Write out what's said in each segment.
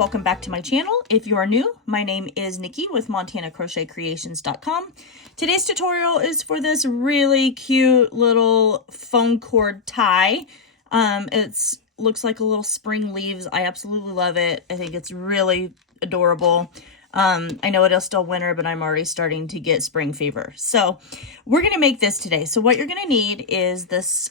welcome back to my channel. If you are new, my name is Nikki with montanacrochetcreations.com. Today's tutorial is for this really cute little phone cord tie. It looks like a little spring leaves. I absolutely love it. I think it's really adorable. I know it is still winter, but I'm already starting to get spring fever. So we're going to make this today. So what you're going to need is this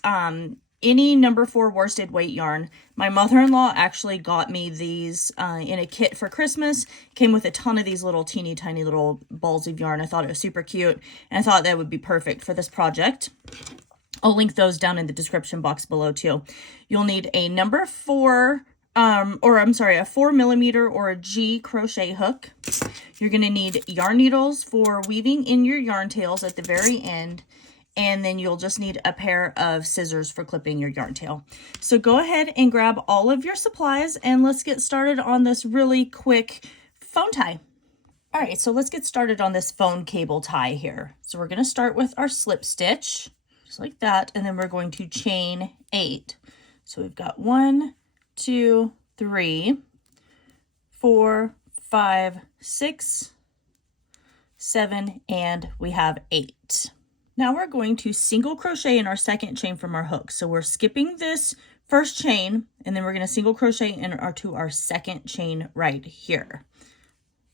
any number 4 worsted weight yarn. My mother-in-law actually got me these in a kit for Christmas. Came with a ton of these little teeny tiny little balls of yarn. I thought it was super cute, and I thought that would be perfect for this project. I'll link those down in the description box below too. You'll need a number 4 a 4 millimeter or a G crochet hook. You're going to need yarn needles for weaving in your yarn tails at the very end. And then you'll just need a pair of scissors for clipping your yarn tail. So go ahead and grab all of your supplies and let's get started on this really quick phone tie. All right, so let's get started on this phone cable tie here. So we're going to start with our slip stitch, just like that. And then we're going to chain 8. So we've got 1, 2, 3, 4, 5, 6, 7, and we have 8. Now we're going to single crochet in our second chain from our hook. So we're skipping this first chain and then we're going to single crochet to our second chain right here.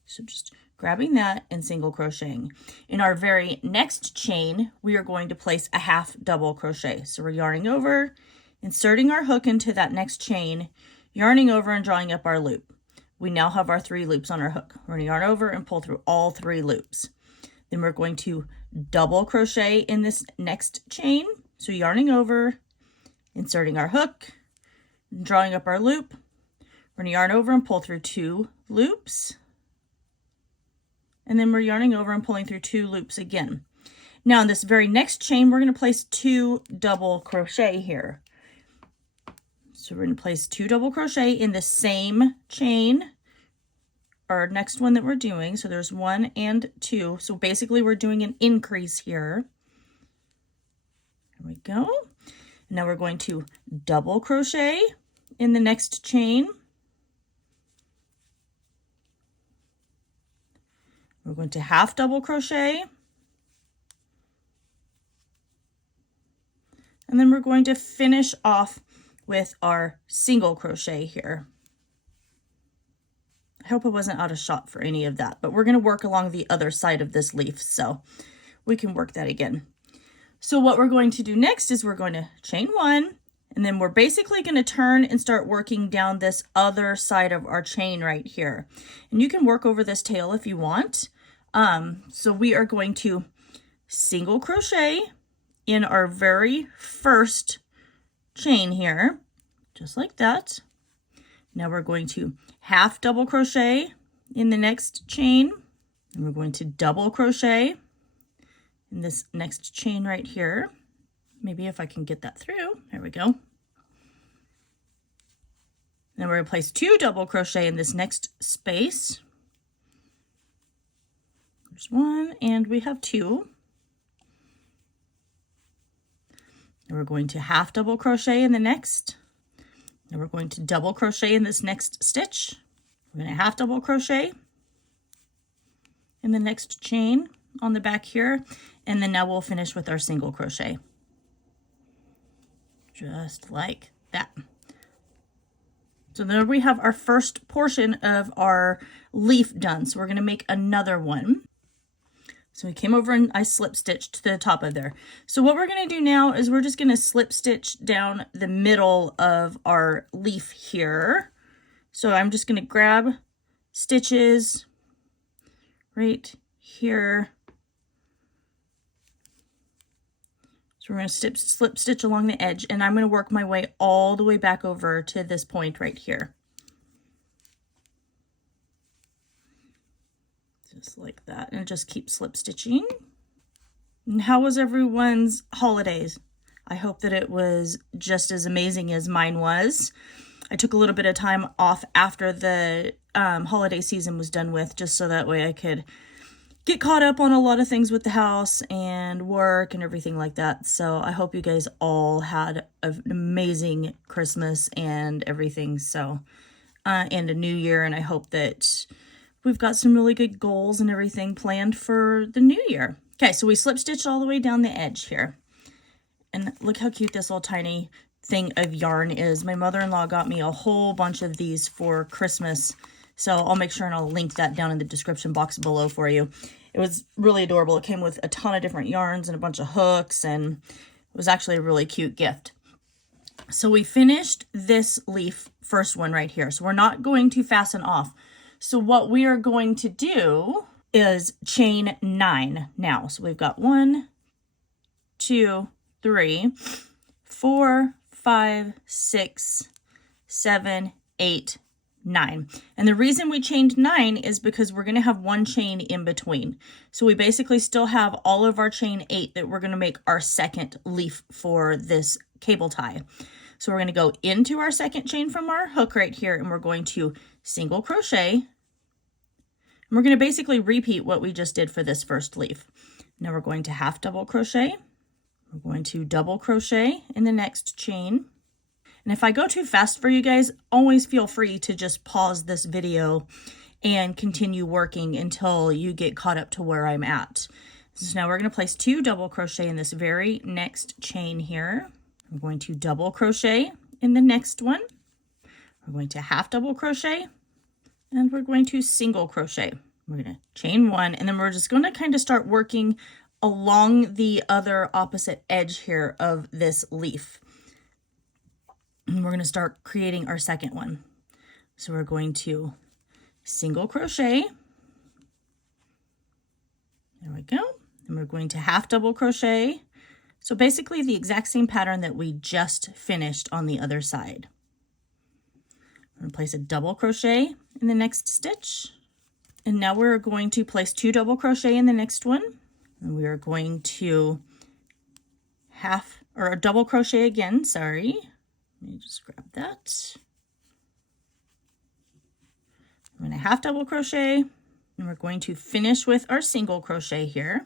So just grabbing that and single crocheting. In our very next chain, we are going to place a half double crochet. So we're yarning over, inserting our hook into that next chain, yarning over and drawing up our loop. We now have our 3 loops on our hook. We're going to yarn over and pull through all 3 loops. Then we're going to double crochet in this next chain. So yarning over, inserting our hook, drawing up our loop. We're going to yarn over and pull through 2 loops. And then we're yarning over and pulling through 2 loops again. Now in this very next chain, we're going to place 2 double crochet here. So we're going to place 2 double crochet in the same chain, our next one that we're doing. So there's 1 and 2. So basically we're doing an increase here. There we go. And now we're going to double crochet in the next chain. We're going to half double crochet. And then we're going to finish off with our single crochet here. I hope I wasn't out of shot for any of that, but we're going to work along the other side of this leaf, so we can work that again. So what we're going to do next is we're going to chain 1, and then we're basically going to turn and start working down this other side of our chain right here. And you can work over this tail if you want. So we are going to single crochet in our very first chain here, just like that. Now we're going to half double crochet in the next chain, and we're going to double crochet in this next chain right here. Maybe if I can get that through. There we go. Then we're going to place 2 double crochet in this next space. There's 1 and we have 2. And we're going to half double crochet in the next. And we're going to double crochet in this next stitch. We're going to half double crochet in the next chain on the back here. And then now we'll finish with our single crochet. Just like that. So there we have our first portion of our leaf done. So we're going to make another one. So we came over and I slip stitched to the top of there. So what we're going to do now is we're just going to slip stitch down the middle of our leaf here. So I'm just going to grab stitches right here. So we're going to slip stitch along the edge, and I'm going to work my way all the way back over to this point right here. Just like that, and just keep slip stitching. And how was everyone's holidays? I hope that it was just as amazing as mine was. I took a little bit of time off after the holiday season was done with, just so that way I could get caught up on a lot of things with the house and work and everything like that. So I hope you guys all had an amazing Christmas and everything. So and a new year, and I hope that we've got some really good goals and everything planned for the new year. Okay, so we slip stitched all the way down the edge here. And look how cute this little tiny thing of yarn is. My mother-in-law got me a whole bunch of these for Christmas, so I'll make sure and I'll link that down in the description box below for you. It was really adorable. It came with a ton of different yarns and a bunch of hooks, and it was actually a really cute gift. So we finished this leaf, first one right here. So we're not going to fasten off. So what we are going to do is chain 9 now. So we've got 1, 2, 3, 4, 5, 6, 7, 8, 9. And the reason we chained 9 is because we're going to have one chain in between. So we basically still have all of our chain 8 that we're going to make our second leaf for this cable tie. So we're going to go into our second chain from our hook right here, and we're going to single crochet. And we're going to basically repeat what we just did for this first leaf. Now we're going to half double crochet. We're going to double crochet in the next chain. And if I go too fast for you guys, always feel free to just pause this video and continue working until you get caught up to where I'm at. So now we're going to place 2 double crochet in this very next chain here. We're going to double crochet in the next one. We're going to half double crochet, and we're going to single crochet. We're going to chain 1, and then we're just going to kind of start working along the other opposite edge here of this leaf. And we're going to start creating our second one. So we're going to single crochet. There we go. And we're going to half double crochet. So basically the exact same pattern that we just finished on the other side. I'm going to place a double crochet in the next stitch. And now we're going to place 2 double crochet in the next one. And we are going to double crochet again, sorry. Let me just grab that. I'm going to half double crochet, and we're going to finish with our single crochet here.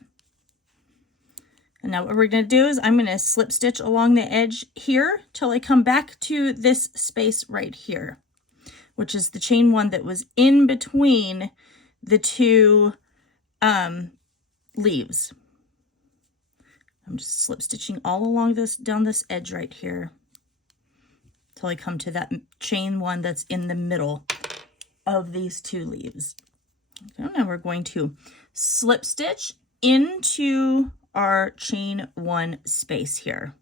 And now what we're going to do is I'm going to slip stitch along the edge here till I come back to this space right here, which is the chain 1 that was in between the 2 leaves. I'm just slip stitching all along down this edge right here till I come to that chain 1 that's in the middle of these 2 leaves. Okay, now we're going to slip stitch into our chain 1 space here.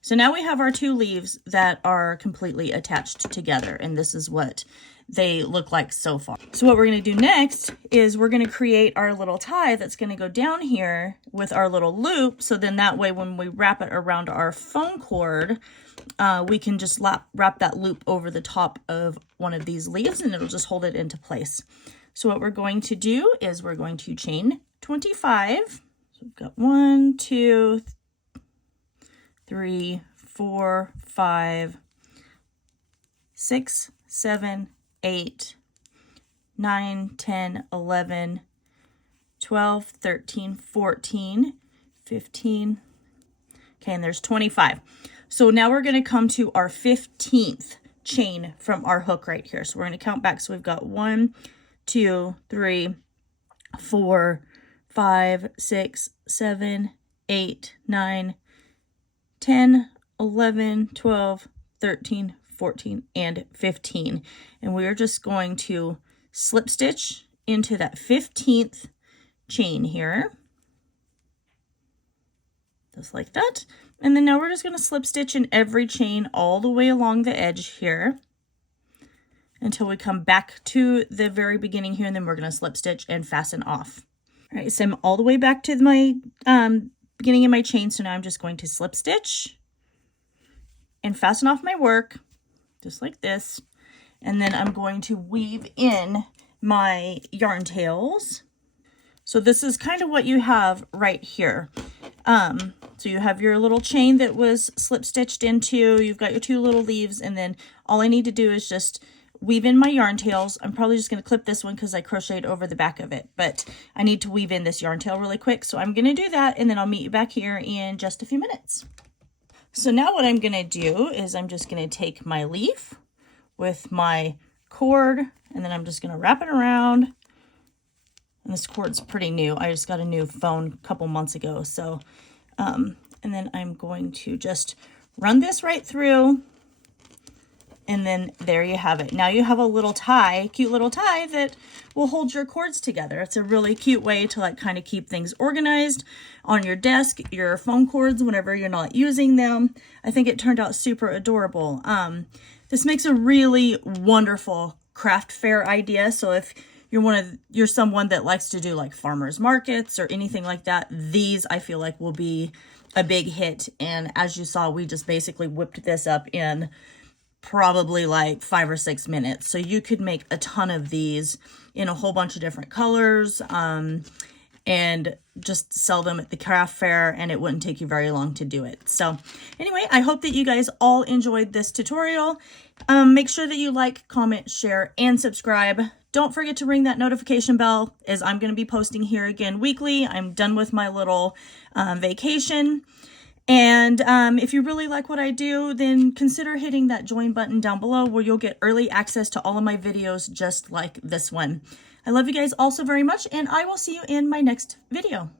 So now we have our 2 leaves that are completely attached together, and this is what they look like so far. So what we're going to do next is we're going to create our little tie that's going to go down here with our little loop, so then that way when we wrap it around our phone cord, we can just wrap that loop over the top of one of these leaves, and it'll just hold it into place. So what we're going to do is we're going to chain 25. So we've got 1, 2, 3, 4, 5, 6, 7, 8, 9, 10, 11, 12, 13, 14, 15. Okay, and there's 25. So now we're going to come to our 15th chain from our hook right here. So we're going to count back. So we've got 1, 2, 3, 4, 5, 6, 7, 8, 9, 10, 11, 12, 13, 14, and 15. And we are just going to slip stitch into that 15th chain here. Just like that. And then now we're just going to slip stitch in every chain all the way along the edge here until we come back to the very beginning here, and then we're going to slip stitch and fasten off. All right, so I'm all the way back to my beginning of my chain, so now I'm just going to slip stitch and fasten off my work just like this, and then I'm going to weave in my yarn tails. So this is kind of what you have right here. So you have your little chain that was slip stitched into, you've got your 2 little leaves, and then all I need to do is just weave in my yarn tails. I'm probably just going to clip this one because I crocheted over the back of it, but I need to weave in this yarn tail really quick. So I'm going to do that, and then I'll meet you back here in just a few minutes. So now what I'm going to do is I'm just going to take my leaf, with my cord, and then I'm just going to wrap it around. And this cord's pretty new. I just got a new phone a couple months ago. So, and then I'm going to just run this right through. And then there you have it. Now you have a little tie, cute little tie that will hold your cords together. It's a really cute way to like kind of keep things organized on your desk, your phone cords whenever you're not using them. I think it turned out super adorable. This makes a really wonderful craft fair idea. So if you're someone that likes to do like farmers markets or anything like that, these I feel like will be a big hit. And as you saw, we just basically whipped this up in probably like 5 or 6 minutes. So you could make a ton of these in a whole bunch of different colors and just sell them at the craft fair, and it wouldn't take you very long to do it. So anyway, I hope that you guys all enjoyed this tutorial. Make sure that you like, comment, share, and subscribe. Don't forget to ring that notification bell, as I'm going to be posting here again weekly. I'm done with my little vacation. And if you really like what I do, then consider hitting that join button down below, where you'll get early access to all of my videos just like this one. I love you guys all so very much, and I will see you in my next video.